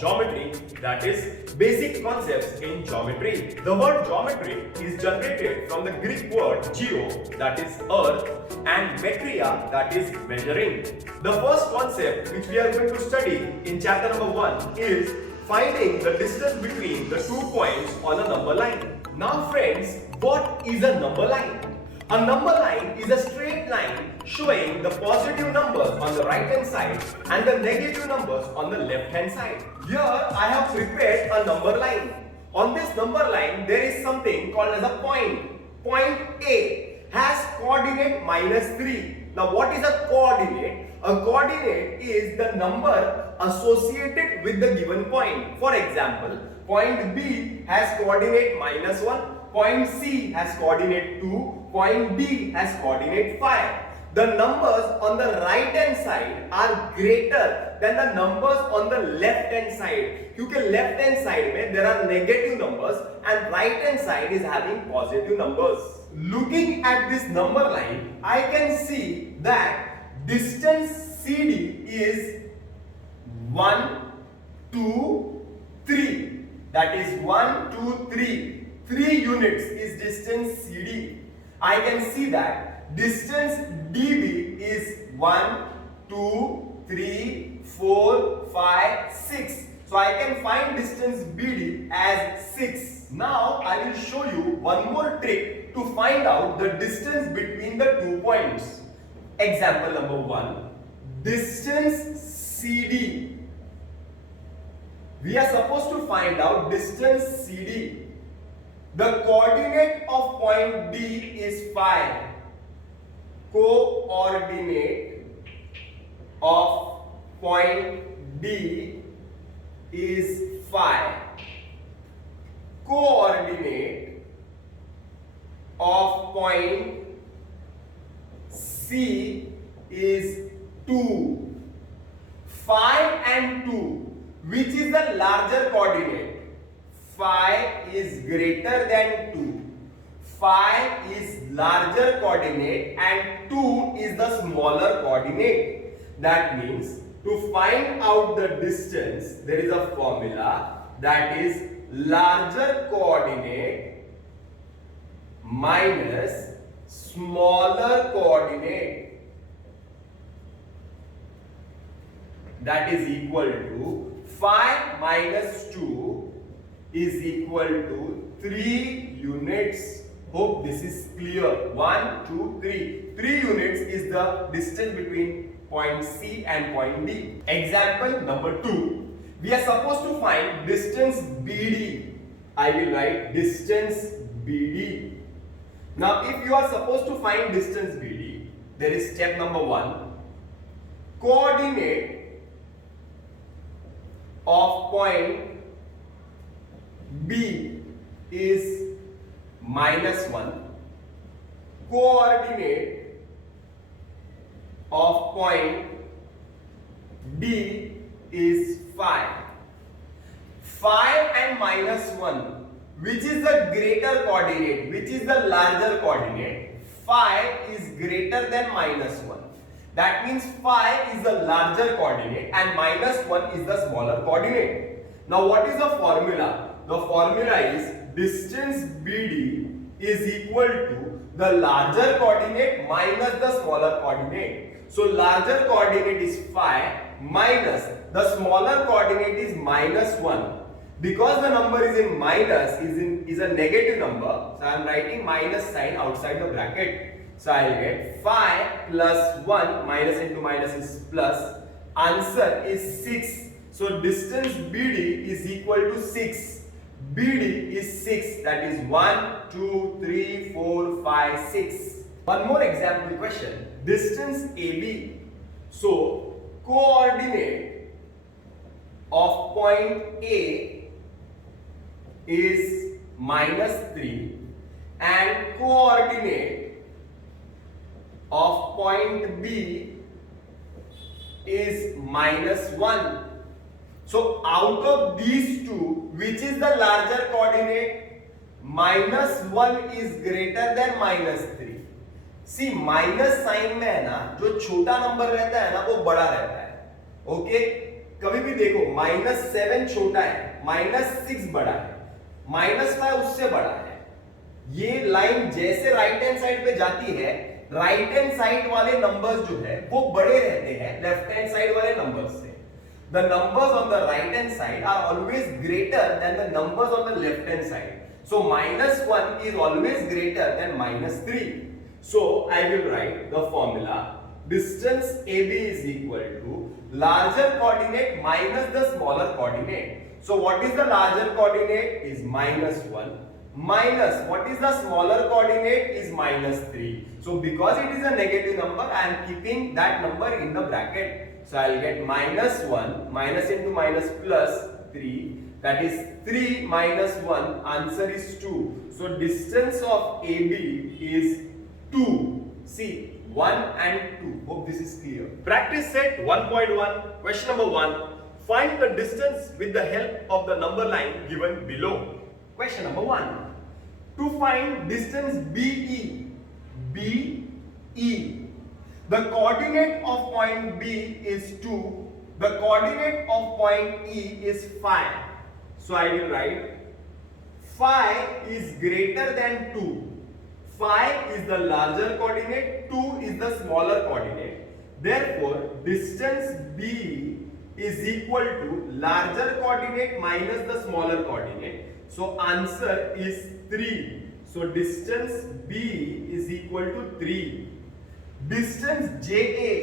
geometry, that is basic concepts in geometry. The word geometry is generated from the Greek word geo, that is earth, and metria, that is measuring. The first concept which we are going to study in chapter number 1 is finding the distance between the 2 points on a number line. Now friends, what is a number line? A number line is a straight line showing the positive numbers on the right hand side and the negative numbers on the left hand side. Here I have prepared a number line. On this number line there is something called as a point. Point A has coordinate -3. Now what is a coordinate? A coordinate is the number associated with the given point. For example, point B has coordinate -1, point C has coordinate 2, point D has coordinate 5. The numbers on the right hand side are greater than the numbers on the left hand side. क्योंकि left hand side में there are negative numbers and right hand side is having positive numbers. Looking at this number line, I can see that distance CD is 1, 2, 3. That is 1, 2, 3. 3 units is distance CD. I can see that distance DB is 1, 2, 3, 4, 5, 6. So I can find distance BD as 6. Now I will show you one more trick to find out the distance between the 2 points. Example number 1. Distance CD. We are supposed to find out distance CD. The coordinate of point D is 5. Coordinate of point D is 5. Coordinate of point C is 2. 5 and 2. Which is the larger coordinate? 5 is greater than 2. 5 is larger coordinate and 2 is the smaller coordinate. That means to find out the distance, there is a formula, that is larger coordinate minus smaller coordinate, that is equal to 5 minus 2 is equal to 3 units. Hope this is clear. 1, 2, 3. 3 units is the distance between point C and point D. Example number 2. We are supposed to find distance BD. I will write distance BD. Now if you are supposed to find distance BD, there is step number 1. Coordinate of point B is -1. Coordinate of point D is 5. 5 and -1. Which is the greater coordinate? Which is the larger coordinate? 5 is greater than -1. That means 5 is the larger coordinate and -1 is the smaller coordinate. Now what is the formula? The formula is distance BD is equal to the larger coordinate minus the smaller coordinate. So larger coordinate is 5 minus the smaller coordinate is -1. Because the number is in minus, is a negative number, so I am writing minus sign outside the bracket. So I will get 5 plus 1, minus into minus is plus. Answer is 6. So distance BD is equal to 6. BD is 6, that is 1, 2, 3, 4, 5, 6. One more example question. Distance AB. So coordinate of point A is -3 and coordinate of point B is -1. So out of these two, which is the larger coordinate? -1 is greater than -3. See, minus sign में है ना, जो छोटा number रहता है ना वो बड़ा रहता है. ओके, कभी भी देखो -7 छोटा है, -6 बड़ा है, -5 उससे बड़ा है। ये लाइन जैसे राइट हैंड साइड पे जाती है, राइट हैंड साइड वाले नंबर्स जो है वो बड़े रहते हैं लेफ्ट हैंड साइड वाले नंबर्स से। The numbers on the right hand side are always greater than the numbers on the left hand side. So -1 is always greater than -3. So I will write the formula. Distance AB is equal to larger coordinate minus the smaller coordinate. So what is the larger coordinate is -1 minus what is the smaller coordinate is -3. So because it is a negative number, I am keeping that number in the bracket. So I'll get -1 minus into minus plus 3, that is 3 minus 1, answer is 2. So distance of AB is 2. See, 1 and 2. Hope this is clear. Practice set 1.1. Question number 1. Find the distance with the help of the number line given below. Question number 1. To find distance BE, the coordinate of point B is 2. The coordinate of point E is 5. So I will write 5 is greater than 2. 5 is the larger coordinate, 2 is the smaller coordinate. Therefore, distance B is equal to larger coordinate minus the smaller coordinate. So answer is 3. So distance B is equal to 3. Distance JA,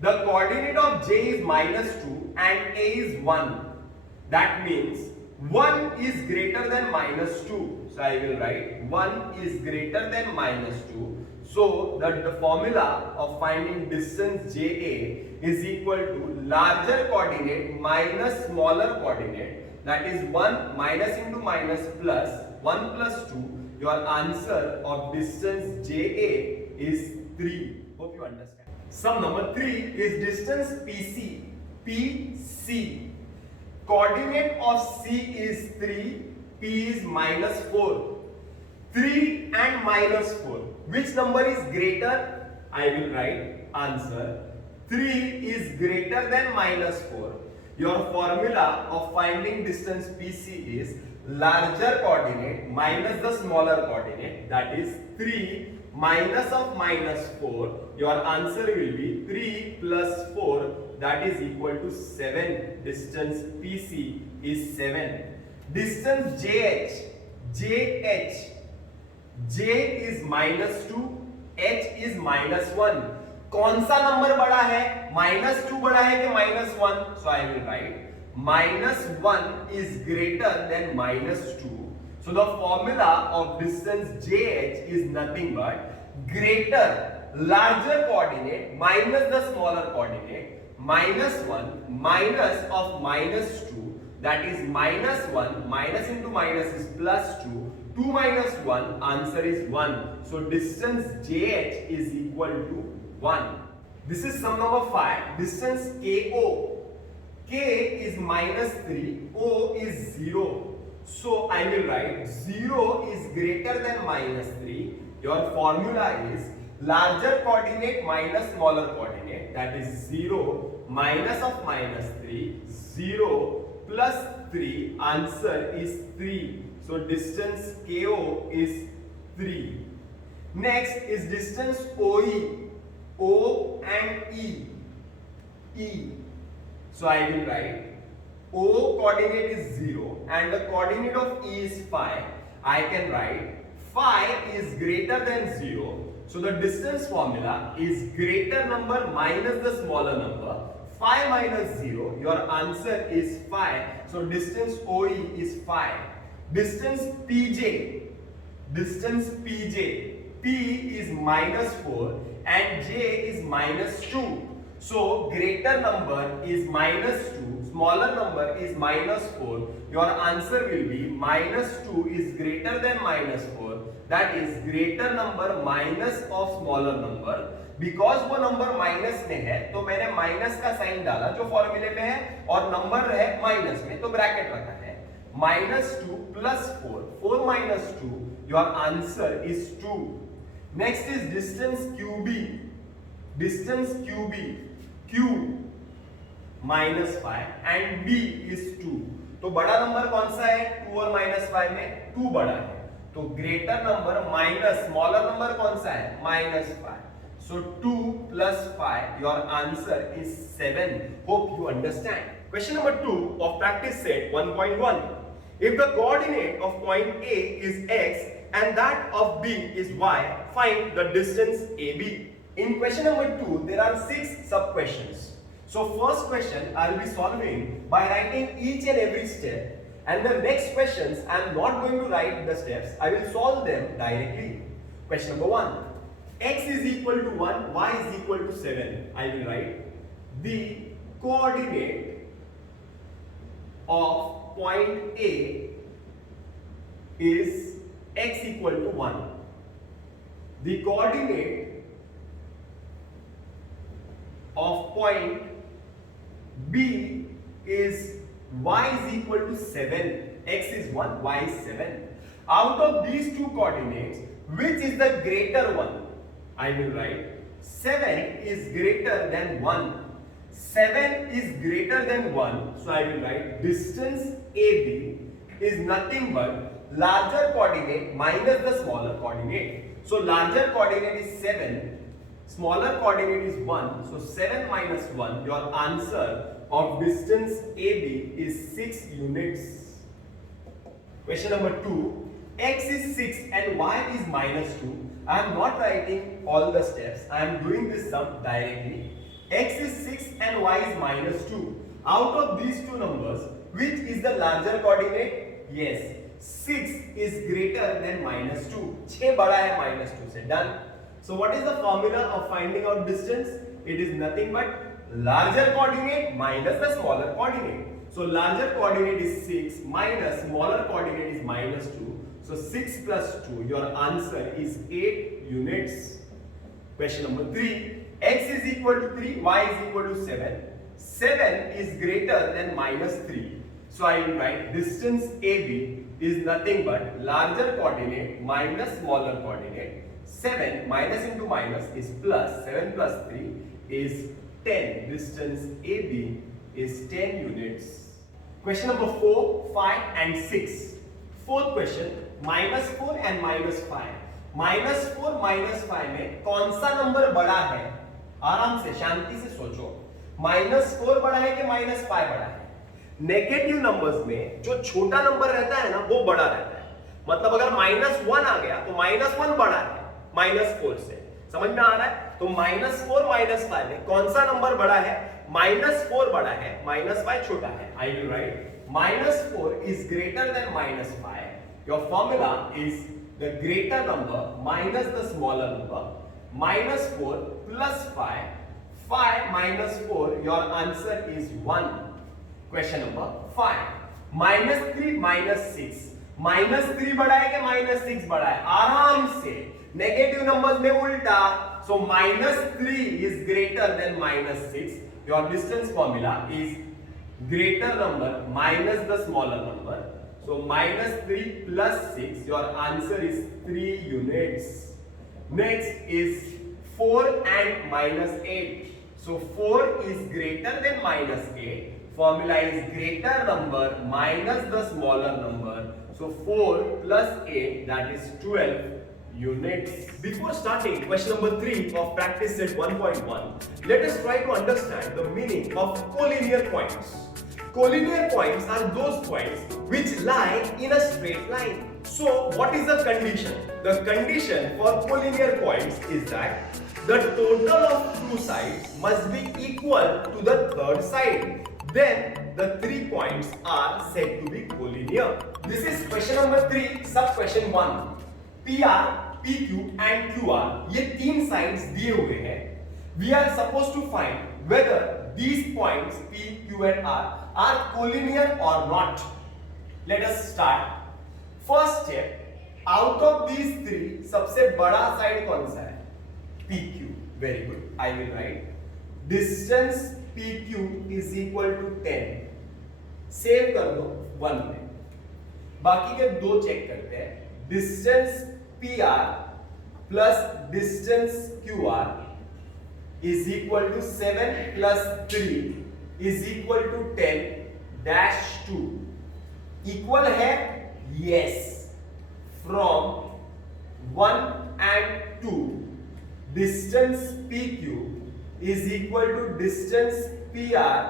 the coordinate of J is -2 and A is 1. That means 1 is greater than -2. So I will write 1 is greater than -2. So the formula of finding distance JA is equal to larger coordinate minus smaller coordinate. That is 1 minus into minus plus 1 plus 2. Your answer of distance JA is 3. Hope you understand. Sum number 3 is distance PC. Coordinate of C is 3, P is -4. 3 and -4. Which number is greater? I will write answer. 3 is greater than -4. Your formula of finding distance PC is larger coordinate minus the smaller coordinate, that is 3 minus of -4. Your answer will be 3 plus 4, that is equal to 7. Distance PC is 7. Distance JH, J is -2, H is -1. कौन सा number बड़ा है? -2 बड़ा है कि -1? So I will write -1 is greater than -2. So the formula of distance JH is nothing but greater, larger coordinate minus the smaller coordinate, -1 minus of -2, that is -1 minus into minus is +2. 2 minus 1, answer is 1. So distance JH is equal to 1. This is sum number 5. Distance KO. K is -3, O is 0. So I will write 0 is greater than -3. Your formula is larger coordinate minus smaller coordinate, that is 0 minus of -3, 0 plus 3, answer is 3. So distance KO is 3. Next is distance OE. O and E. So I will write O coordinate is 0 and the coordinate of E is 5. I can write 5 is greater than 0. So the distance formula is greater number minus the smaller number. 5 minus 0, your answer is 5. So distance OE is 5. Distance PJ. P is -4 and J is -2. So greater number is -2, smaller number is -4. Your answer will be -2 is greater than -4. That is greater number minus of smaller number. Because वो number minus में है तो मैंने minus का sign डाला जो फॉर्मूले में है और नंबर है माइनस में तो ब्रैकेट रखा है. -2 plus 4. 4 minus 2. Your answer is 2. Next is distance QB. q minus 5 and b is 2. तो बड़ा नंबर कौन सा है 2 और माइनस 5 में 2 बड़ा है, तो greater number minus smaller number कौन सा है minus 5. So 2 plus 5, your answer is 7. Hope you understand. Question number 2 of practice set 1.1. If the coordinate of point A is x and that of B is y, find the distance AB. In question number 2, there are 6 sub-questions. So first question I will be solving by writing each and every step, and the next questions I am not going to write the steps, I will solve them directly. Question number 1. X is equal to 1, y is equal to 7. I will write the coordinate of point A is x equal to 1. The coordinate of point B is y is equal to 7. X is 1, y is 7. Out of these two coordinates, which is the greater one? I will write 7 is greater than 1. 7 is greater than 1. So I will write distance AB is nothing but larger coordinate minus the smaller coordinate. So larger coordinate is 7. Smaller coordinate is 1. So 7 minus 1. Your answer of distance AB is 6 units. Question number 2. X is 6 and y is minus 2. I am not writing all the steps. I am doing this sum directly. X is 6 and y is minus 2. Out of these two numbers, which is the larger coordinate? Yes, 6 is greater than minus 2. 6 बड़ा है minus 2 से. Done. So what is the formula of finding out distance? It is nothing but larger coordinate minus the smaller coordinate. So larger coordinate is 6 minus smaller coordinate is minus 2. So 6 plus 2, your answer is 8 units. Question number 3. X is equal to 3, y is equal to 7. 7 is greater than minus 3. So I will write distance AB is nothing but larger coordinate minus smaller coordinate. 7 minus into minus is plus. 7 plus 3 is 10. Distance AB is 10 units. Question number 4, 5 and 6. Fourth question, minus 4 and minus 5. Minus 4 minus 5 में कौन सा number बड़ा है? आराम से शांति से सोचो. Minus 4 बड़ा है कि माइनस 5 बड़ा है? नेगेटिव नंबर्स में जो छोटा नंबर रहता है ना वो बड़ा रहता है. मतलब अगर माइनस 1 आ गया तो माइनस 1 बड़ा है माइनस 4 से. समझ में आ रहा है? तो माइनस 4 माइनस 5 में कौन सा नंबर बड़ा है? माइनस 4 बड़ा है, माइनस 5 छोटा है. I will write minus 4 is greater than minus 5. Your formula is the greater number minus the smaller number. Minus 4 plus 5. 5 minus 4, your answer is 1. Question number 5. Minus 3 minus 6. Minus 3 बड़ा है कि minus 6 बड़ा है? आराम से negative numbers में उल्टा. So minus 3 is greater than minus 6. Your distance formula is greater number minus the smaller number. So minus 3 plus 6, your answer is 3 units. Next is 4 and minus 8. So 4 is greater than minus 8. Formula is greater number minus the smaller number. So 4 plus 8, that is 12 units. Before starting question number 3 of practice set 1.1, let us try to understand the meaning of collinear points. Collinear points are those points which lie in a straight line. So what is the condition? The condition for collinear points is that the total of two sides must be equal to the third side. Then the 3 points are said to be collinear. This is question number 3, sub question 1. PR, PQ and QR ये तीन sides दिए हुए हैं. We are supposed to find whether these points P, Q and R are collinear or not. Let us start. First step, out of these three, सबसे बड़ा side कौन सा है? PQ. Very good. I will write distance PQ is equal to 10. Save कर दो 1 में. बाकी के दो चेक करते हैं. Distance PR plus distance QR is equal to 7 plus 3 is equal to 10 dash 2 equal है yes from 1 and 2 distance PQ is equal to distance PR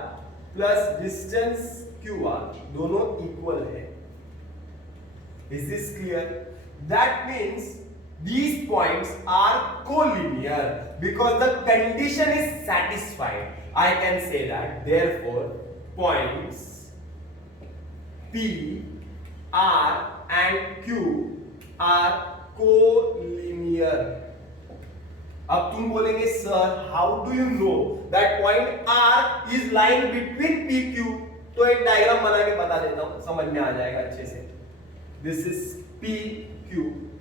plus distance QR दोनों equal है. Is this clear? That means these points are collinear because the condition is satisfied. I can say that. Therefore, points P, R and Q are collinear. अब तुम बोलेंगे sir how do you know that point R is lying between PQ. तो एक diagram बना के बता देता हूं, समझ में आ जाएगा अच्छे से. This is PQ,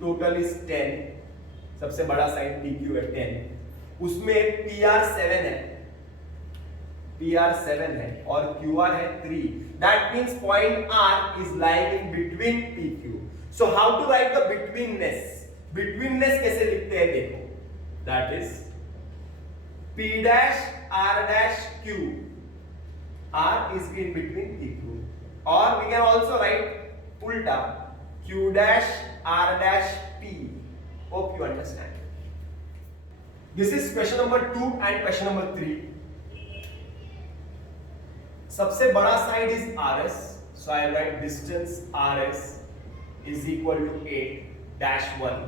total is 10, सबसे बड़ा साइड PQ है 10, उसमें PR 7 है, PR 7 है और QR है 3. That means point R is lying in between PQ. So how to write the betweenness? Betweenness कैसे लिखते हैं देखो. That is P dash R dash Q. R is in between PQ. Or we can also write ulta Q dash R dash P. Hope you understand. This is question number 2 and question number 3. सबसे बड़ा side is RS. So I will write distance RS is equal to 8 dash 1.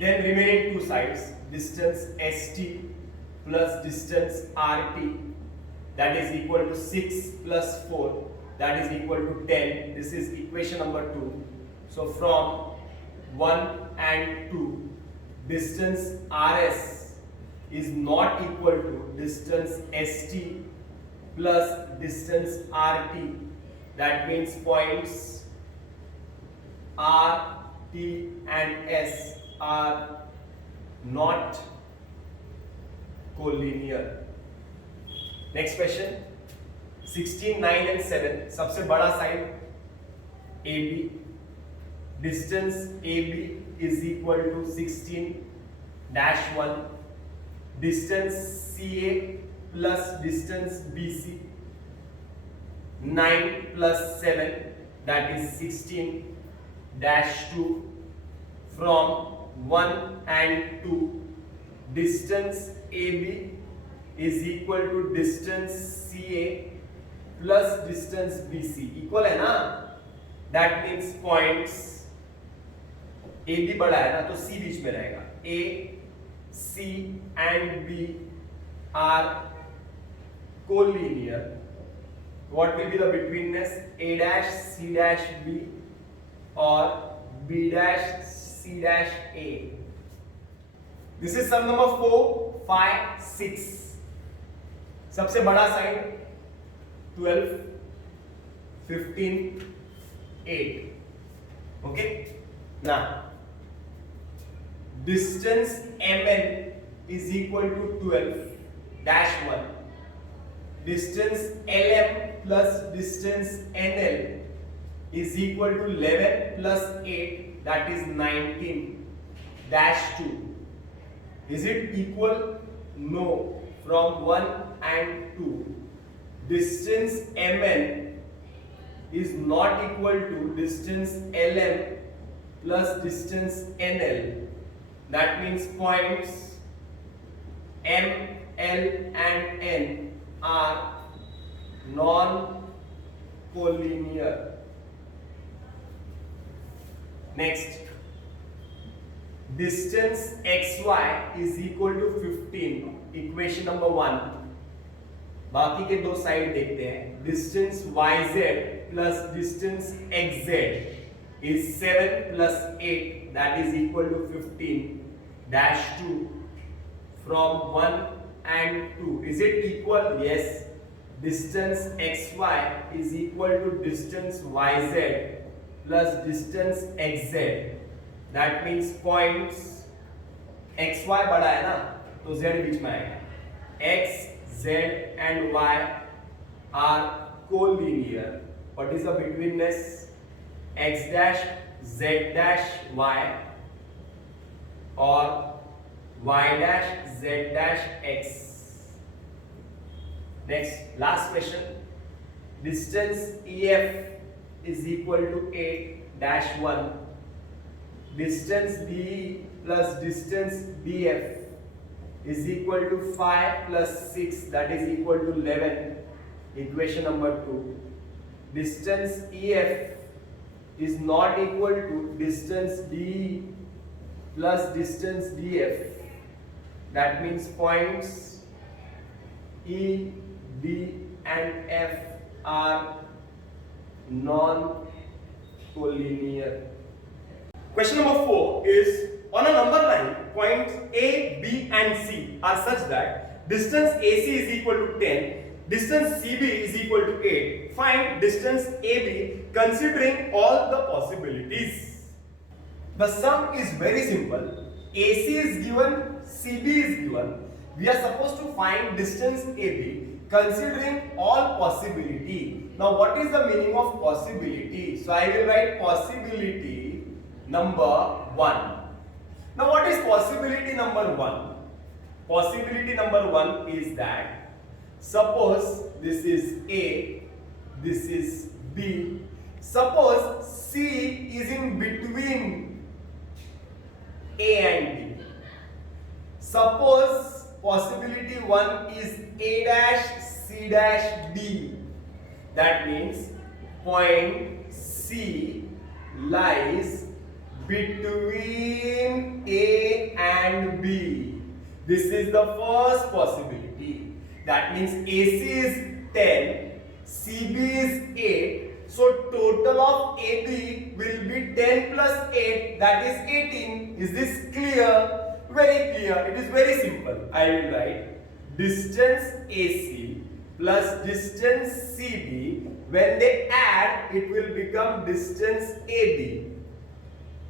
Then remaining two sides, distance ST plus distance RT, that is equal to 6 plus 4, that is equal to 10. This is equation number 2. So from 1 and 2, distance RS is not equal to distance ST plus distance RT. That means points R, T and S are not collinear. Next question, 16, 9 and 7. सबसे बड़ा side AB, distance AB is equal to 16 dash 1, distance CA plus distance BC, 9 plus 7, that is 16 dash 2. From 1 and 2, distance AB is equal to distance CA plus distance BC. Equal है ना? That means points AB बड़ा है ना, तो C बीच में रहेगा. A, C and B are collinear. What will be the betweenness? A dash C dash B or B dash C dash A. This is sum number 4, 5, 6. सबसे बड़ा side 12, 15, 8. Okay? Now, distance MN is equal to 12 dash 1. Distance LM plus distance NL is equal to 11 plus 8. That is 19 dash 2. Is it equal? No. From 1 and 2, distance MN is not equal to distance LM plus distance NL. That means points M, L and N are non-collinear. Next, distance xy is equal to 15. Equation number 1. बाकी के दो side देखते हैं. Distance yz plus distance xz is 7 plus 8, that is equal to 15 dash 2. From 1 and 2, is it equal? Yes. Distance xy is equal to distance yz plus distance xz. That means points xy बड़ा है ना, तो z बीच में आएगा. x, z and y are collinear. What is the betweenness? x dash z dash y or y dash z dash x. Next, last question. Distance EF is equal to 8 dash 1. Distance DE plus distance DF is equal to 5 plus 6, that is equal to 11. Equation number 2. Distance EF is not equal to distance DE plus distance DF. That means points E, D and F are non-collinear. Question number 4 is, on a number line, points A, B and C are such that distance AC is equal to 10, distance CB is equal to 8. Find distance AB considering all the possibilities. The sum is very simple. AC is given, CB is given. We are supposed to find distance AB considering all possibility. Now what is the meaning of possibility? So I will write possibility number 1. Now what is possibility number 1? Possibility number 1 is that suppose this is A, this is B. Suppose C is in between A and B. Suppose possibility 1 is A dash C dash B. That means point C lies between A and B. This is the first possibility. That means AC is 10, CB is 8. So total of AB will be 10 plus 8, that is 18. Is this clear? Very clear. It is very simple. I will write distance AC plus distance CB. When they add, it will become distance AB.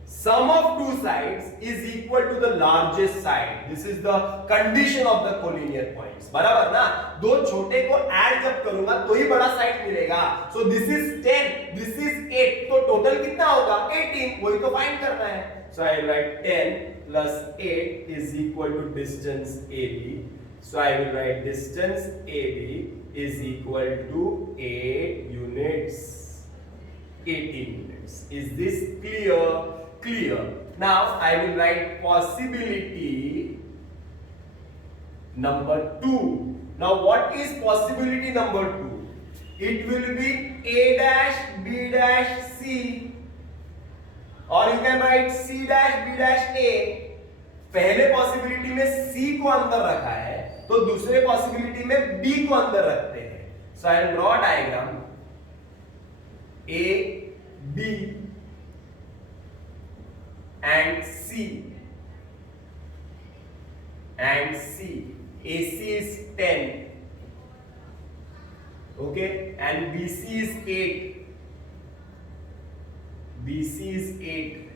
Sum of two sides is equal to the largest side. This is the condition of the collinear points. बराबर ना? दो छोटे को add जब करूंगा तो ही बड़ा side मिलेगा. So this is 10, this is 8. तो टोटल कितना होगा? 18. वही तो फाइंड करना है. So I will write 10 plus 8 is equal to distance AB. So I will write distance AB is equal to 8 units. 18 units. Is this clear? Clear. Now I will write possibility number 2. Now what is possibility number 2? It will be A dash B dash C, or you can write C dash B dash A. पहले possibility में C को अंदर रखा है तो दूसरे possibility में B को अंदर रखते हैं. So I will draw a diagram A, B and C and C. AC is 10, okay, and BC is 8. BC is 8.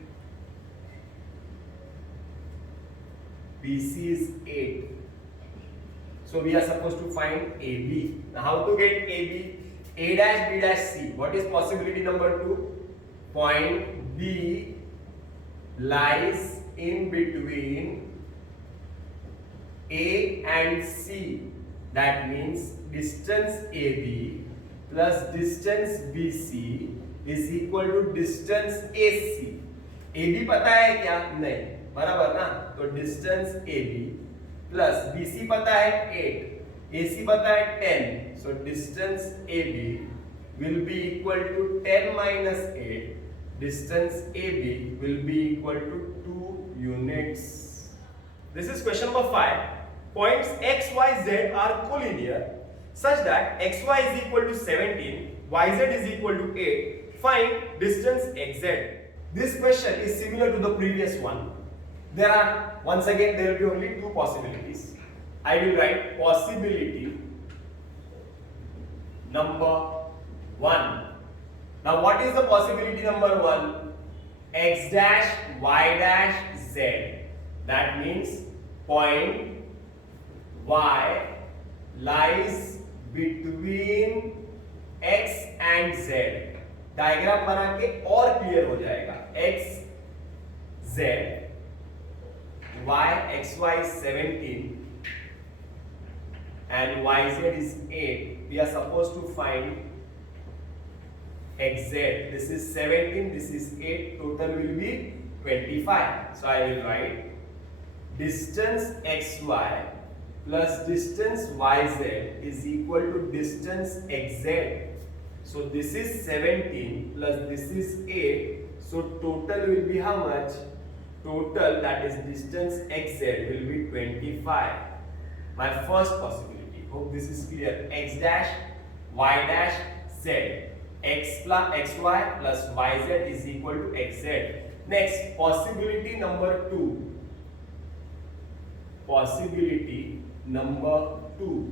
BC is 8. So we are supposed to find AB. Now how to get AB? A dash B dash C. What is possibility number 2? Point B lies in between A and C. That means distance AB plus distance BC is equal to distance AC. AB पता है क्या? नहीं, बराबर ना? तो distance AB plus BC पता है 8, AC पता है 10. So distance AB will be equal to 10 minus 8. Distance AB will be equal to 2 units. This is question number 5. Points X, Y, Z are collinear such that XY is equal to 17, YZ is equal to 8. Find distance XZ. This question is similar to the previous one. Once again, there will be only two possibilities. I will write possibility number 1. Now what is the possibility number 1? X dash, Y dash, Z. That means point Y lies between X and Z. Diagram बना के और clear हो जाएगा. X, Z, xy is 17 and yz is 8, we are supposed to find xz. This is 17, this is 8, total will be 25. So I will write distance xy plus distance yz is equal to distance xz. So this is 17 plus this is 8. So total will be how much? Total, that is distance xz, will be 25. My first possibility. Hope this is clear. X dash, y dash, z. Xy plus yz is equal to xz. Next, possibility number 2. Possibility number 2.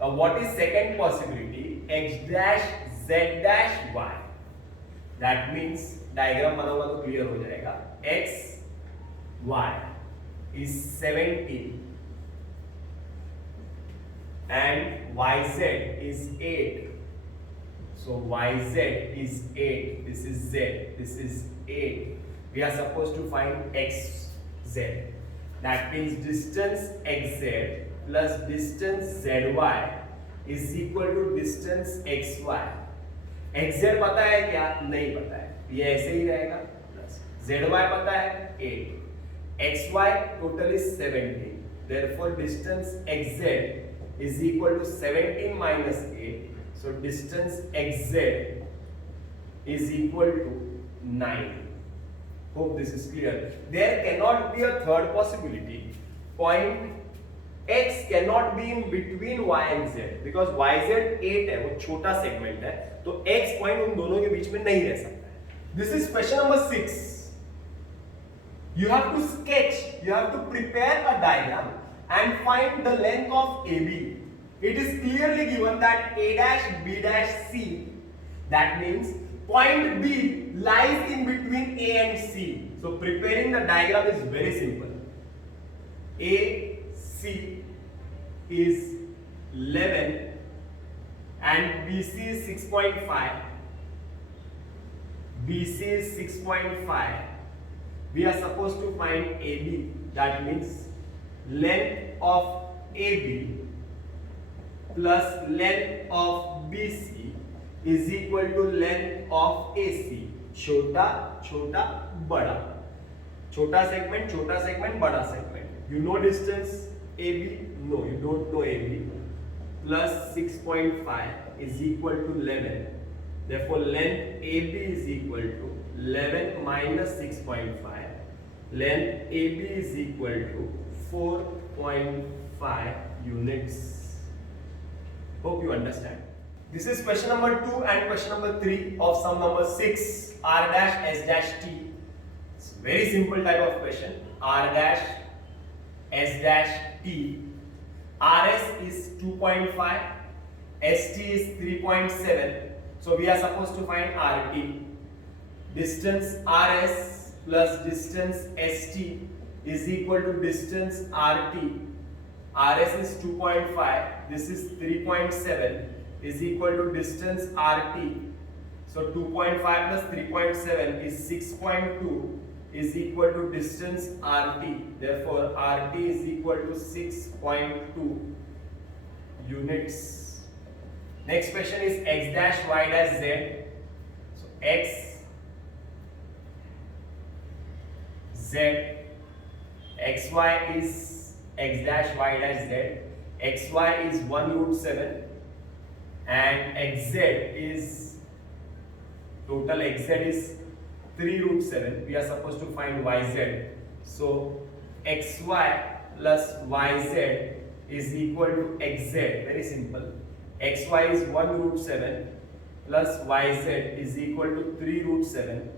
What is second possibility? X dash, z dash, y. That means diagram बना हुआ तो clear हो जाएगा. X, y is 17 and yz is 8. So yz is 8. This is z. This is 8. We are supposed to find xz. That means distance xz plus distance zy is equal to distance xy. xz पता है क्या? नहीं पता है, ये ऐसे ही रहेगा. Plus zy पता है 8. xy total is 17. Therefore distance xz is equal to 17 minus 8. So distance xz is equal to 9. Hope this is clear. There cannot be a third possibility. Point x cannot be in between y and z because yz 8 है, वो छोटा segment है, तो x point उन दोनों के बीच में नहीं रह सकता है. This is question number 6. You have to sketch, you have to prepare a diagram and find the length of AB. It is clearly given that A dash, B dash, C. That means point B lies in between A and C. So preparing the diagram is very simple. AC is 11 and BC is 6.5. BC is 6.5. We are supposed to find AB. That means length of AB plus length of BC is equal to length of AC. छोटा छोटा बड़ा, छोटा segment बड़ा segment. You know distance AB? No, you don't know AB. Plus 6.5 is equal to 11. Therefore length AB is equal to 11 minus 6.5. Length AB is equal to 4.5 units. Hope you understand. This is question number 2 and question number 3 of sum number 6, R dash S dash T. It's a very simple type of question. R dash S dash T. RS is 2.5, ST is 3.7. So we are supposed to find RT. Distance RS plus distance ST is equal to distance RT. RS is 2.5, this is 3.7 is equal to distance RT. So 2.5 plus 3.7 is 6.2 is equal to distance RT. Therefore RT is equal to 6.2 units. Next question is X dash Y dash Z. So X, Z, XY is X dash Y dash Z. XY is 1 root 7 and XZ is, total XZ is 3 root 7. We are supposed to find YZ. So XY plus YZ is equal to XZ. Very simple. XY is 1 root 7 plus YZ is equal to 3 root 7.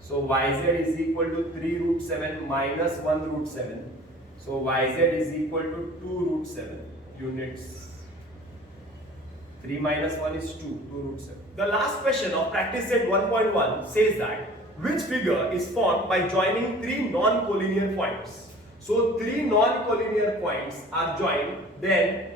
So YZ is equal to 3 root 7 minus 1 root 7. So YZ is equal to 2 root 7 units. 3 minus 1 is 2, 2 root 7. The last question of practice set 1.1 says that which figure is formed by joining 3 non-collinear points. So 3 non-collinear points are joined, then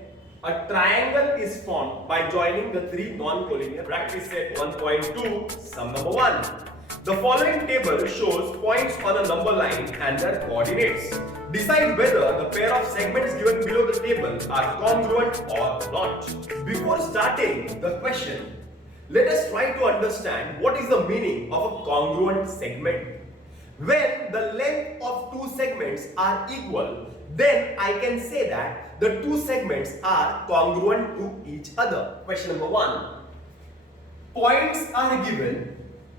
a triangle is formed by joining the 3 non-collinear. Practice set 1.2, sum number 1. The following table shows points on a number line and their coordinates. Decide whether the pair of segments given below the table are congruent or not. Before starting the question, let us try to understand what is the meaning of a congruent segment. When the length of two segments are equal, then I can say that the two segments are congruent to each other. Question number 1. Points are given,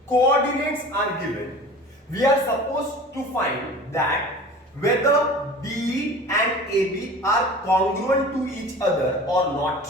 coordinates are given. We are supposed to find that whether DE and AB are congruent to each other or not.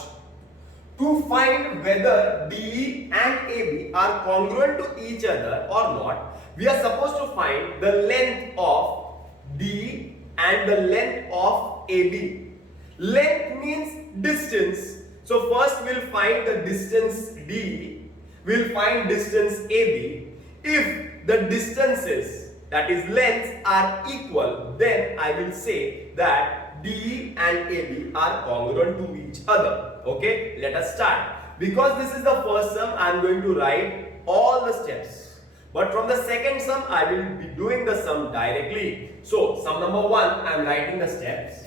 To find whether DE and AB are congruent to each other or not, we are supposed to find the length of DE and the length of AB. Length means distance. So first we'll find the distance DE, we'll find distance AB. If the distances, that is lengths, are equal, then I will say that DE and AB are congruent to each other. Okay, let us start. Because this is the first sum, I am going to write all the steps. But from the second sum, I will be doing the sum directly. So, sum number 1, I am writing the steps.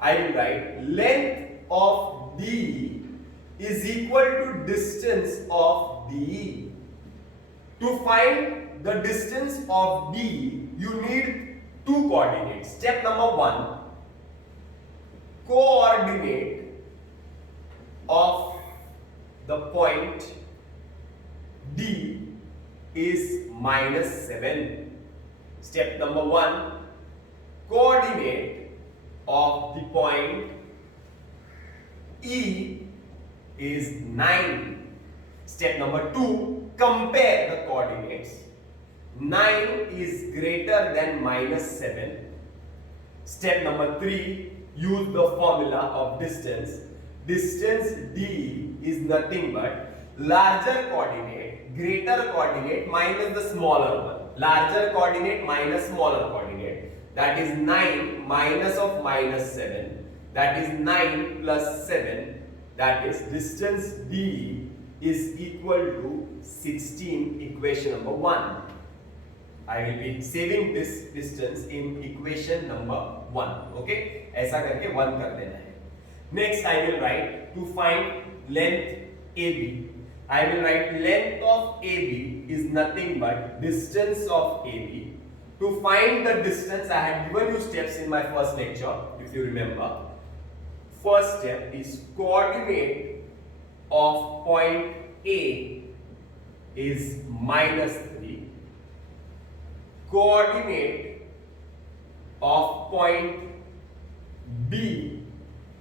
I will write length of DE is equal to distance of DE. To find the distance of DE, you need two coordinates. Step number 1, coordinate of the point D is -7. Step number 1, coordinate of the point E is 9. Step number 2, compare the coordinates. 9 is greater than -7. Step number 3, use the formula of distance. Distance D is nothing but larger coordinate, greater coordinate minus the smaller one. Larger coordinate minus smaller coordinate. That is 9 minus of -7. That is 9 plus 7. That is distance D is equal to 16, equation number 1. I will be saving this distance in equation number 1. Okay? ऐसा करके 1 कर देना है. Next, I will write to find length AB. I will write length of AB is nothing but distance of AB. To find the distance, I had given you steps in my first lecture, if you remember. First step is coordinate of point A is -3. Coordinate of point B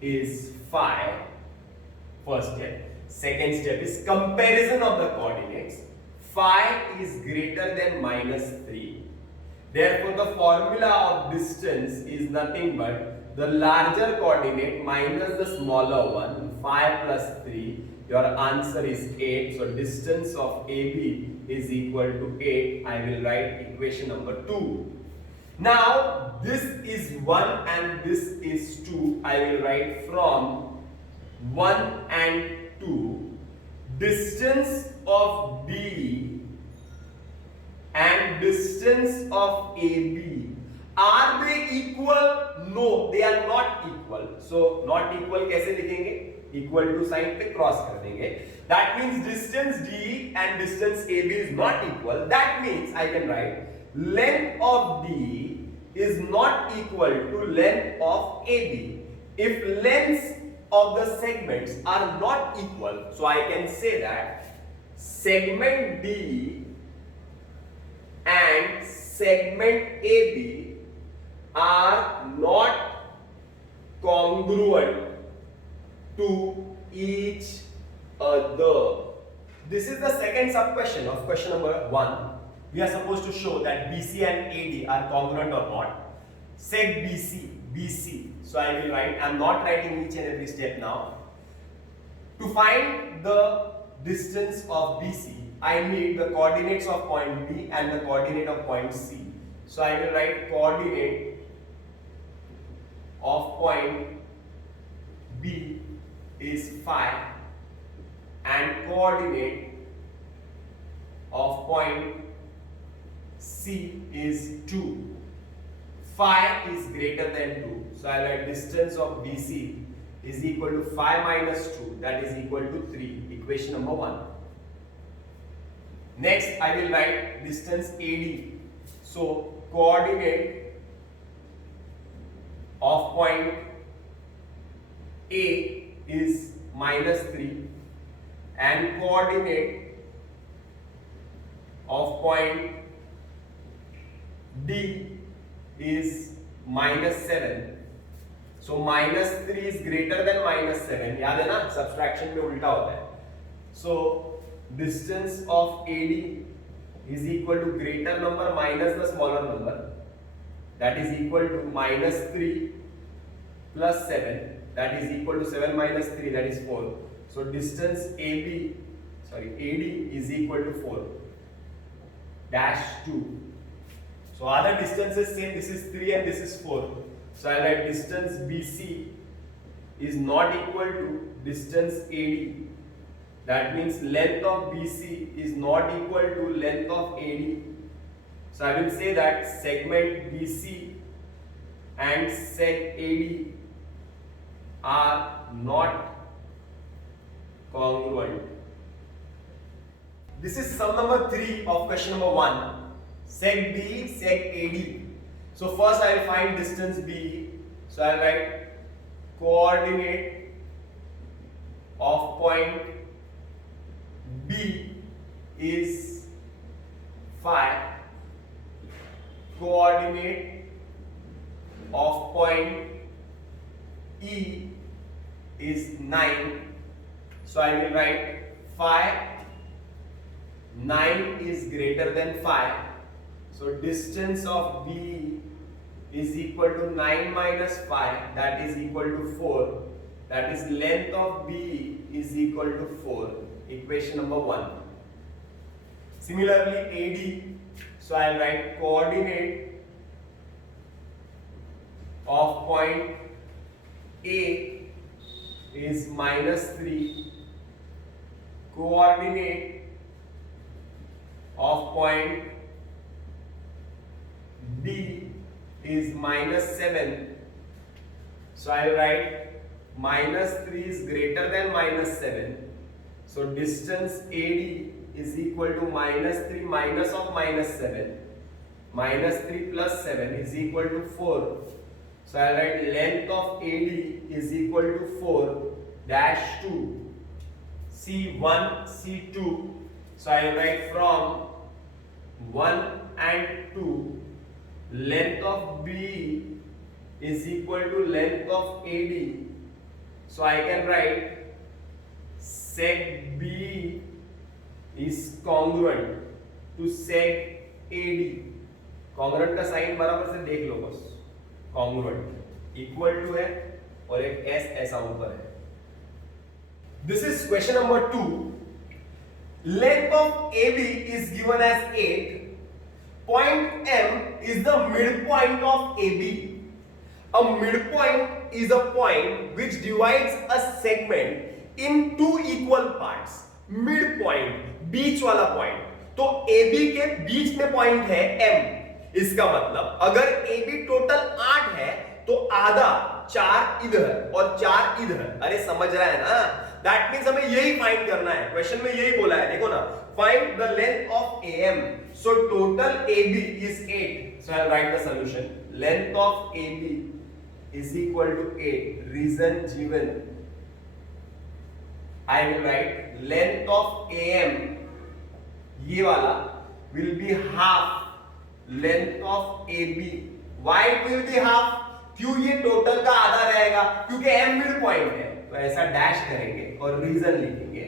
is 5. First step. Second step is comparison of the coordinates. 5 is greater than -3. Therefore, the formula of distance is nothing but the larger coordinate minus the smaller one. 5 plus 3. Your answer is 8. So, distance of AB is equal to 8. I will write equation number 2. Now, this is 1 and this is 2. I will write from 1 and 2. Distance of B and distance of AB. Are they equal? No, they are not equal. So, not equal कैसे लिखेंगे? Equal to sign पे cross कर देंगे. That means distance D and distance AB is not equal. That means I can write length of D is not equal to length of AB. If lengths of the segments are not equal, so I can say that segment D and segment AB are not congruent to each other. This is the second sub question of question number 1. We are supposed to show that BC and AD are congruent or not. Seg BC. So I will write, I am not writing each and every step now. To find the distance of BC, I need the coordinates of point B and the coordinate of point C. So I will write coordinate of point B is 5 and coordinate of point C is 2. Phi is greater than 2. So I write distance of BC is equal to phi minus 2, that is equal to 3. Equation number 1. Next I will write distance AD. So coordinate of point A is minus 3 and coordinate of point D is minus 7. So minus 3 is greater than minus 7. याद है ना, subtraction में उल्टा होता है. So distance of AD is equal to greater number minus the smaller number, that is equal to minus 3 plus 7, that is equal to 7 minus 3, that is 4. So distance AD is equal to 4 dash 2. So other distances same, this is 3 and this is 4. So I write distance BC is not equal to distance AD. That means length of BC is not equal to length of AD. So I will say that segment BC and seg AD are not congruent. This is sum number 3 of question number 1. Seg B, seg AD. So first I will find distance B. So I will write coordinate of point B is phi. Coordinate of point E is 9. So I will write phi. 9 is greater than phi. So distance of B is equal to 9 minus phi, that is equal to 4. That is length of B is equal to 4. Equation number 1. Similarly AD, so I will write coordinate of point A is minus 3. Coordinate of point B is minus 7. So I will write minus 3 is greater than minus 7. So distance AD is equal to minus 3 minus of minus 7. Minus 3 plus 7 is equal to 4. So I will write length of AD is equal to 4 dash 2. C1, C2. So I will write from 1 and 2. Length of B is equal to length of AD. So I can write seg B is congruent to seg AD. Congruent का sign बराबर से देख लो बस. Congruent equal to है और एक S ऐसा ऊपर है. This is question number 2. Length of AB is given as 8. Point M is the midpoint of AB. A midpoint is a point which divides a segment in two equal parts. Midpoint, बीच वाला point. तो AB के बीच में point है M. इसका मतलब अगर AB total 8 है तो आधा 4 इधर और 4 इधर. अरे समझ रहा है ना? That means हमें यही फाइंड करना है. क्वेश्चन में यही बोला है, देखो ना. Find the length of AM. So total AB is 8. So I'll write the solution. Length of AB is equal to 8. Reason given. I will write length of AM, ये वाला, will be half length of AB. Why it will be half? क्यों ये total का आधा रहेगा? क्योंकि M mid point है, तो ऐसा डैश करेंगे और रीजन लिखेंगे.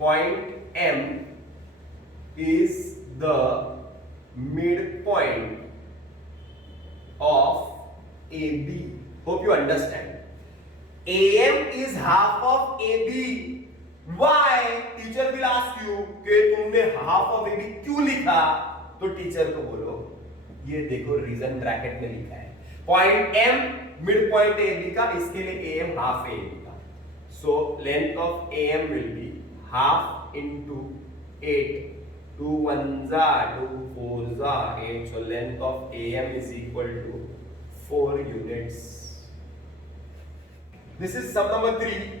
Point M is the midpoint of AB. Hope you understand. AM is half of AB. Why? Teacher will ask you कि तुमने half of AB क्यों लिखा? तो टीचर को बोलो ये देखो रीजन ब्रैकेट में लिखा है. Point M mid point AB का, इसके लिए AM हाफ AB का. So length of AM will be half into 8. 2 1s are 2 4 are 8. So length of AM is equal to 4 units. This is sum number 3.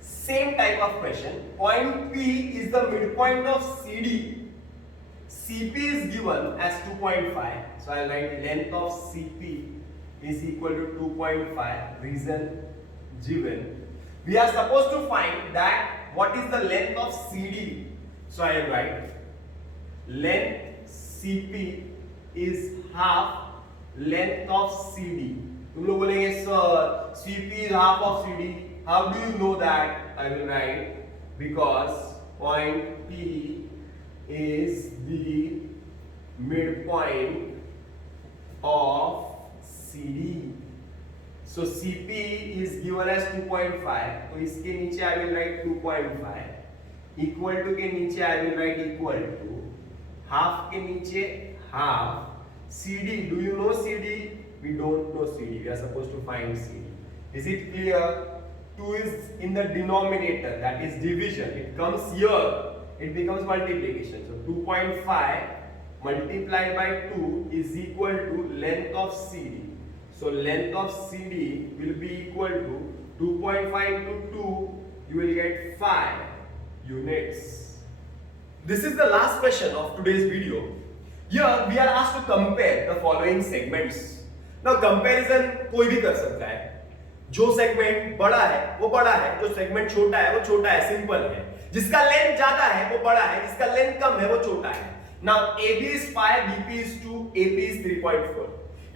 Same type of question. Point P is the midpoint of CD. CP is given as 2.5. So I write length of CP is equal to 2.5. Reason given. We are supposed to find that what is the length of CD. So I write length CP is half length of CD. तुम लोग बोलेंगे sir CP is half of CD. How do you know that? I will write because point P is the midpoint of CD. So CP is given as 2.5. तो इसके नीचे I will write 2.5. Equal to के नीचे I will write equal to. Half के नीचे half. CD. Do you know CD? We don't know CD. We are supposed to find CD. Is it clear? 2 is in the denominator. That is division. It comes here. It becomes multiplication. So 2.5 multiplied by 2 is equal to length of CD. So length of CD will be equal to 2.5 to 2. You will get 5 units. This is the last question of today's video. Here we are asked to compare the following segments. Now comparison कोई भी कर सकता है. जो segment बड़ा है वो बड़ा है, जो सेगमेंट छोटा है वो छोटा है, सिंपल है. जिसका लेंथ ज्यादा है वो बड़ा है, जिसका लेंथ कम है वो छोटा है. Now AB is 5, BP is 2, AP is 3.4.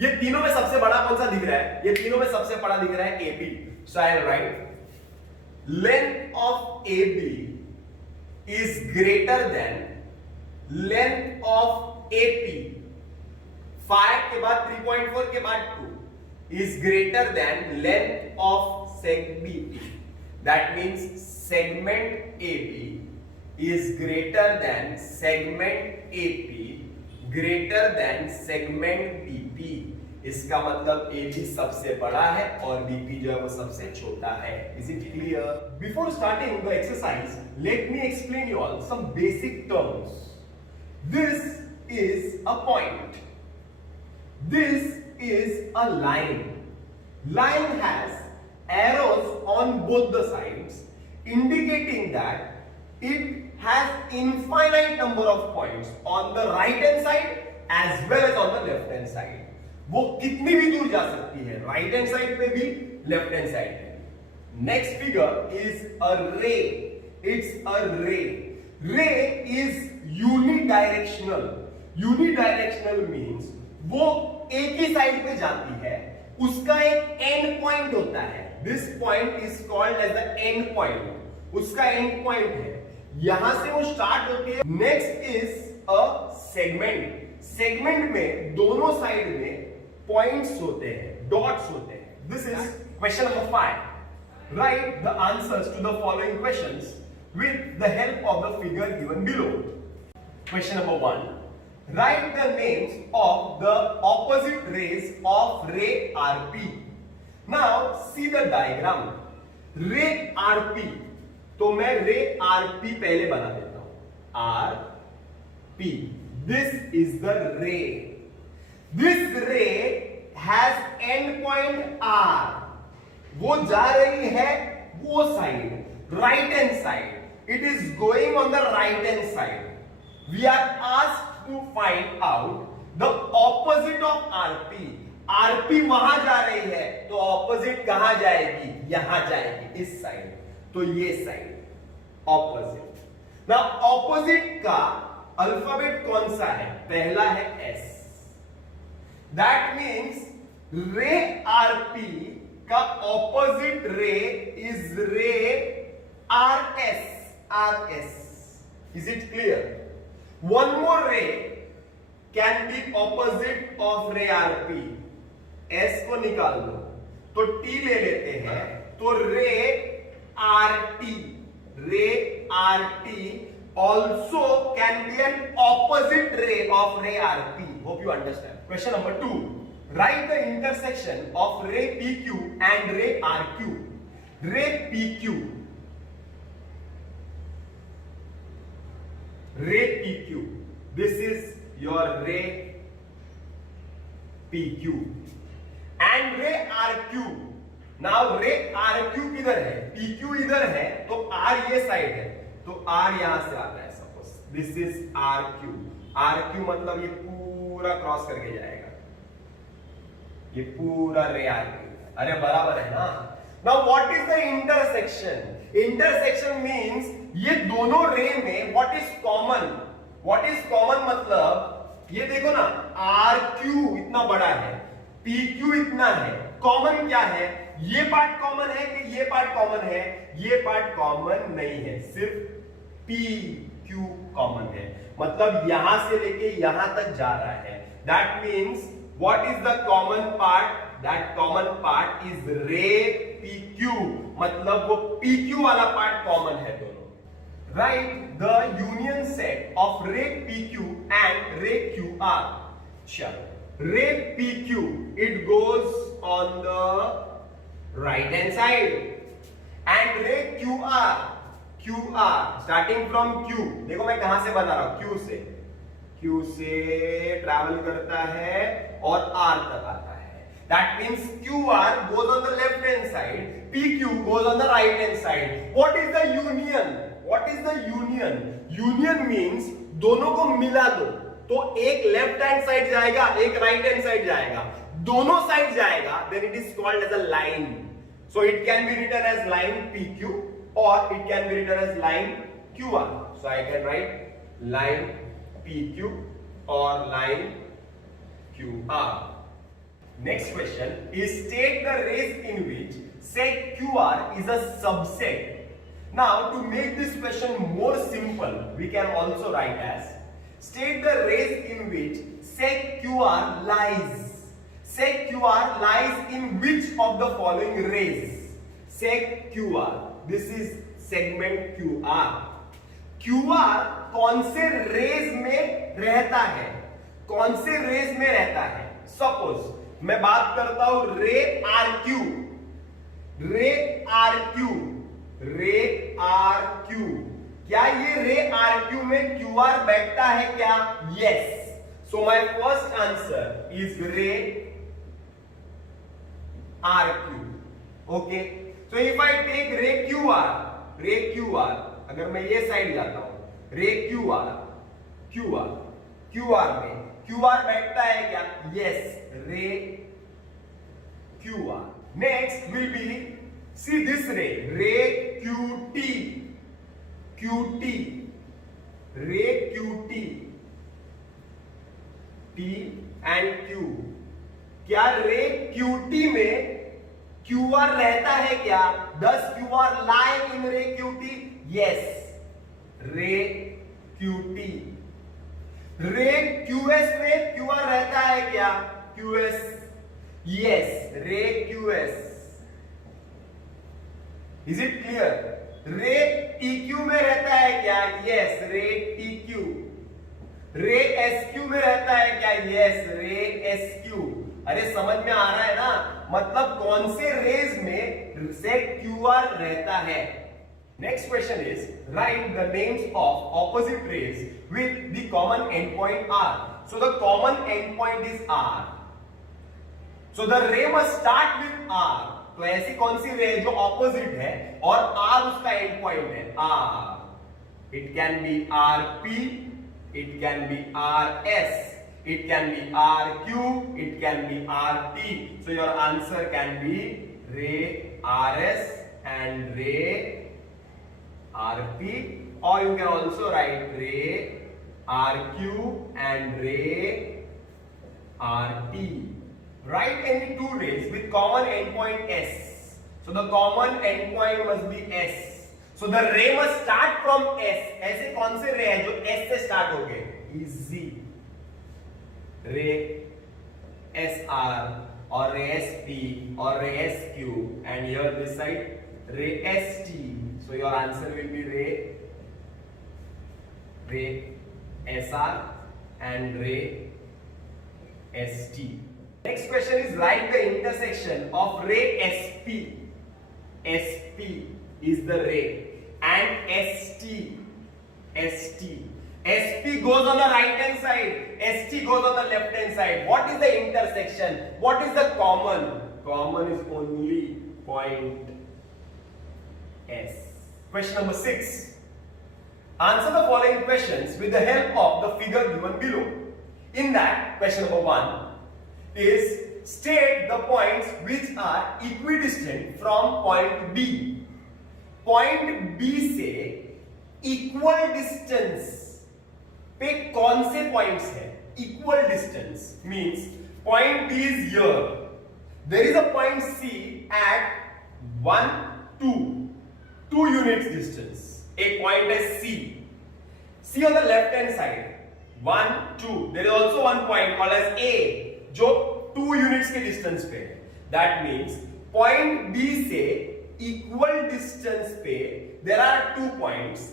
ये तीनों में सबसे बड़ा कौन सा दिख रहा है? ये तीनों में सबसे बड़ा दिख रहा है AB. So I will write length of AB is greater than length of AP. 5 के बाद 3.4 के बाद 2 is greater than length of seg BP. That means segment AB is greater than segment AP greater than segment BP. इसका मतलब AB सबसे बड़ा है और BP जो है वो सबसे छोटा है. Is it clear? Before starting the exercise, let me explain you all some basic terms. This is a point. This is a line. Line has arrows on both the sides indicating that it has infinite number of points on the right hand side as well as on the left hand side. वो कितनी भी दूर जा सकती है, right hand side पे भी left hand side पे भी. नेक्स्ट फिगर इज अ रे. इट्स अ रे. रे इज यूनिडायरेक्शनल. यूनिडायरेक्शनल मींस वो एक ही साइड पे जाती है, उसका एक एंड पॉइंट होता है. This point is called as the end point. उसका एंड पॉइंट है, यहां से वो स्टार्ट होती है. Next is a segment. Segment में दोनों साइड में पॉइंट्स होते हैं, डॉट्स होते हैं. This is question number 5. Write the answers to the following questions with the help of the figure given below. Question number 1. Write the names of the opposite rays of ray RP. Now see the diagram. Ray RP. तो मैं ray RP पहले बना देता हूं. RP. This is the ray. This ray has end point R. वो जा रही है वो side, right hand side. It is going on the right hand side. We are asked to find out the opposite of RP. RP वहां जा रही है तो opposite कहां जाएगी? यहां जाएगी, इस साइड. तो ये साइड opposite. Now opposite का अल्फाबेट कौन सा है? पहला है S. That means ray RP का opposite ray is ray RS. RS. Is it clear? One more ray can be opposite of ray RP. S को निकाल दो तो T ले लेते हैं, तो ray RT. Ray RT also can be an opposite ray of ray RP. Hope you understand. Question number 2. Write the intersection of ray PQ and ray RQ. Ray PQ. Ray PQ. This is your ray PQ and ray RQ. Now ray RQ किधर है, PQ इधर है, तो R ये side है, तो R यहां से आता है. Suppose this is RQ. RQ मतलब ये पूरा क्रॉस करके जाएगा, ये पूरा रे RQ. अरे बराबर है ना. Now what is the intersection? Intersection means ये दोनों रे में what is common. What is common मतलब ये देखो ना, RQ इतना बड़ा है, PQ इतना है, कॉमन क्या है? ये पार्ट कॉमन है कि ये पार्ट कॉमन है? ये पार्ट कॉमन नहीं है, सिर्फ PQ कॉमन है. मतलब यहां से लेके यहां तक जा रहा है. That means what is the common part? That common part is रे PQ. मतलब वो PQ वाला पार्ट कॉमन है दोनों. Write the union set of ray PQ and ray QR. चलो, ray PQ it goes on the right hand side and ray QR starting from Q. देखो मैं कहां से बता रहा हूं, Q से ट्रैवल करता है और R तक आता है. That means QR goes on the left hand side, PQ goes on the right hand side. What is the union? What is the union? Union means दोनों को मिला दो, तो एक लेफ्ट हैंड साइड जाएगा, एक राइट हैंड साइड जाएगा, दोनों साइड जाएगा, then it is called as a line. So it can be written as line PQ or it can be written as line QR. So I can write line PQ or line QR. Next question is state the rays in which set QR is a subset. Now to make this question more simple, we can also write as state the rays in which sec QR lies. Sec QR lies in which of the following rays? Sec QR. This is segment QR. QR कौन से raise में रहता है? कौन से raise में रहता है? सपोज मैं बात करता हूं रे RQ. रे RQ, रे RQ. क्या ये रे RQ में QR बैठता है क्या? Yes. So my first answer is ray RQ. Okay, so if I take ray QR, अगर मैं ये साइड जाता हूं रे QR में QR बैठता है क्या? यस, रे QR. Next will be see this ray QT, ray QT, T and Q. क्या रे QT में QR रहता है क्या? Does QR lie in ray QT? Yes, रे QT. रे QS में QR रहता है क्या? QS. Yes, रे QS. Is it clear? रे TQ में रहता है क्या? Yes, रे TQ. रे SQ में रहता है क्या? Yes, रे SQ. अरे समझ में आ रहा है ना? मतलब कौन से रेज में सेट QR रहता है. Next question is write the names of opposite rays with the common endpoint R. So the common endpoint is R. So the ray must start with R. तो ऐसी कौन सी रे जो ऑपोजिट है और R उसका एंड पॉइंट है? R. It can be RP, it can be RS, it can be RQ, it can be RT. So your answer can be ray RS and ray RP, or you can also write ray RQ and ray RT. Write any two rays with common endpoint S. So the common endpoint must be S. So the ray must start from S. ऐसे कौन से रे हैं जो S से start हो गए? Easy. रे SR or ray SP or ray SQ, and here this side ray ST. So your answer will be ray SR and ray ST. Next question is write the intersection of ray SP. SP is the ray and ST. SP goes on the right hand side, ST goes on the left hand side. What is the intersection? What is the common? Common is only point S. Question number 6. Answer the following questions with the help of the figure given below. In that, question number 1 is state the points which are equidistant from point B. Point B से equal distance पे कौन से points है? Equal distance means point B is here. There is a point C at 1, 2 units distance. एक point है C. C on the left hand side. 1, 2. There is also one point called as A, जो 2 units के distance पे है. That means point B से equal distance पे there are 2 points.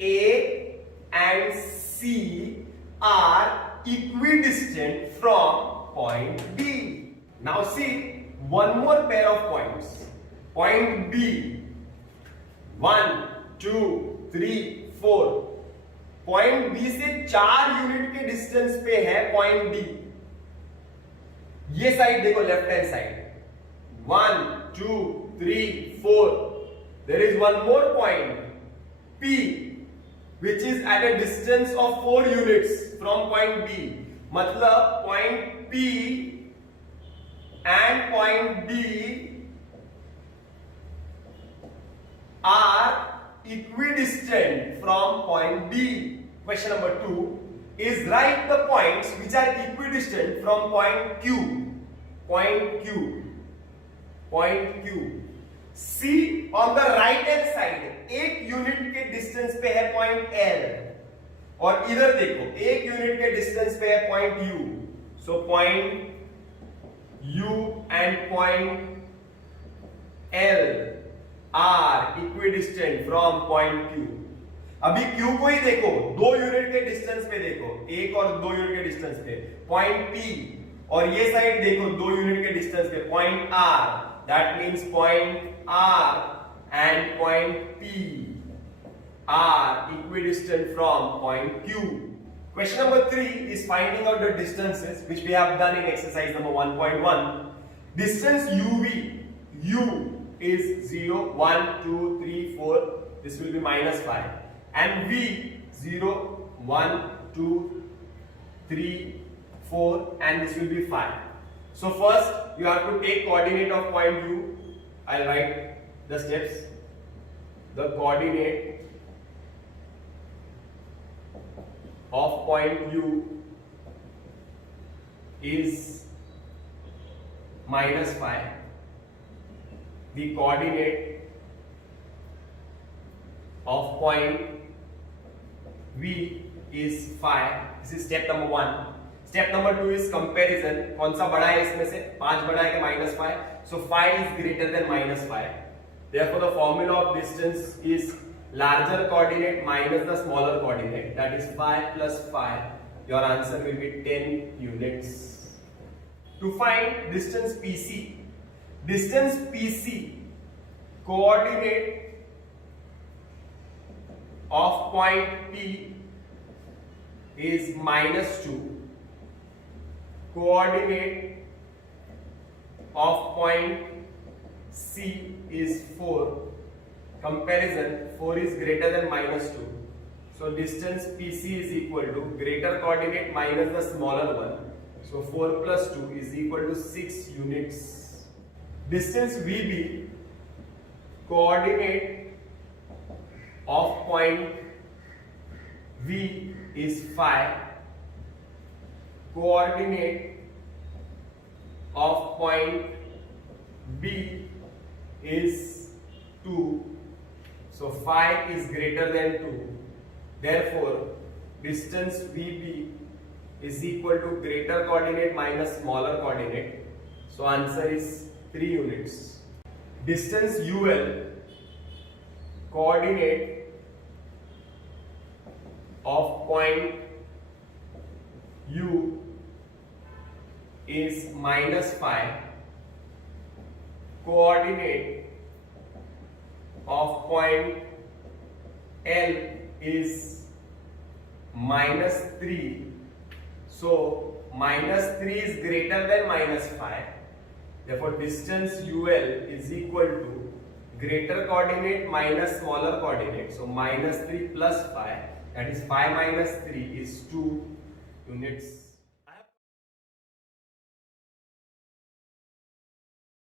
A and C are equidistant from point B. Now see one more pair of points. Point B. 1, 2, 3, 4. Point B से 4 unit के distance पे है point D. ये side देखो left hand side. 1, 2, 3, 4. There is one more point P which is at a distance of 4 units from point B. मतलब point P and point D are equidistant from point B. Question number 2 is write the points which are equidistant from point Q. Point Q. Point Q. C on the right hand side 1 unit के distance पे है point L. और इधर देखो 1 unit के distance पे है point U. So point U and point L are equidistant from point Q. अभी Q को ही देखो 2 यूनिट के डिस्टेंस पे देखो 1 और 2 यूनिट के डिस्टेंस पे पॉइंट P. और ये साइड देखो 2 यूनिट के डिस्टेंस पे point R. That means point R and point P are equidistant from point Q. Question number 3 is finding out the distances which we have done in exercise number 1.1. Distance UV. U is 0, 1, 2, 3, 4. This will be minus 5. And V 0, 1, 2, 3, 4, and this will be 5. So first you have to take coordinate of point U. I'll write the steps. The coordinate of point U is minus 5. The coordinate of point V is 5. This is step number 1. Step number 2 is comparison. कौन सा बड़ा है इसमें से? 5 बड़ा है कि minus 5? So 5 is greater than minus 5. Therefore the formula of distance is larger coordinate minus the smaller coordinate. That is 5 plus 5. Your answer will be 10 units. To find distance PC. Distance PC, coordinate of point P is minus 2. Coordinate of point C is 4. Comparison, 4 is greater than minus 2. So distance PC is equal to greater coordinate minus the smaller one. So 4 plus 2 is equal to 6 units. Distance VB, coordinate of point V is 5. Coordinate of point B is 2. So 5 is greater than 2. Therefore, distance VB is equal to greater coordinate minus smaller coordinate. So answer is 3 units. Distance UL, coordinate of point U is minus 5. Coordinate of point L is -3. So -3 is greater than -5. Therefore, distance UL is equal to greater coordinate minus smaller coordinate. So -3 plus 5, that is 5 minus 3 is 2 units.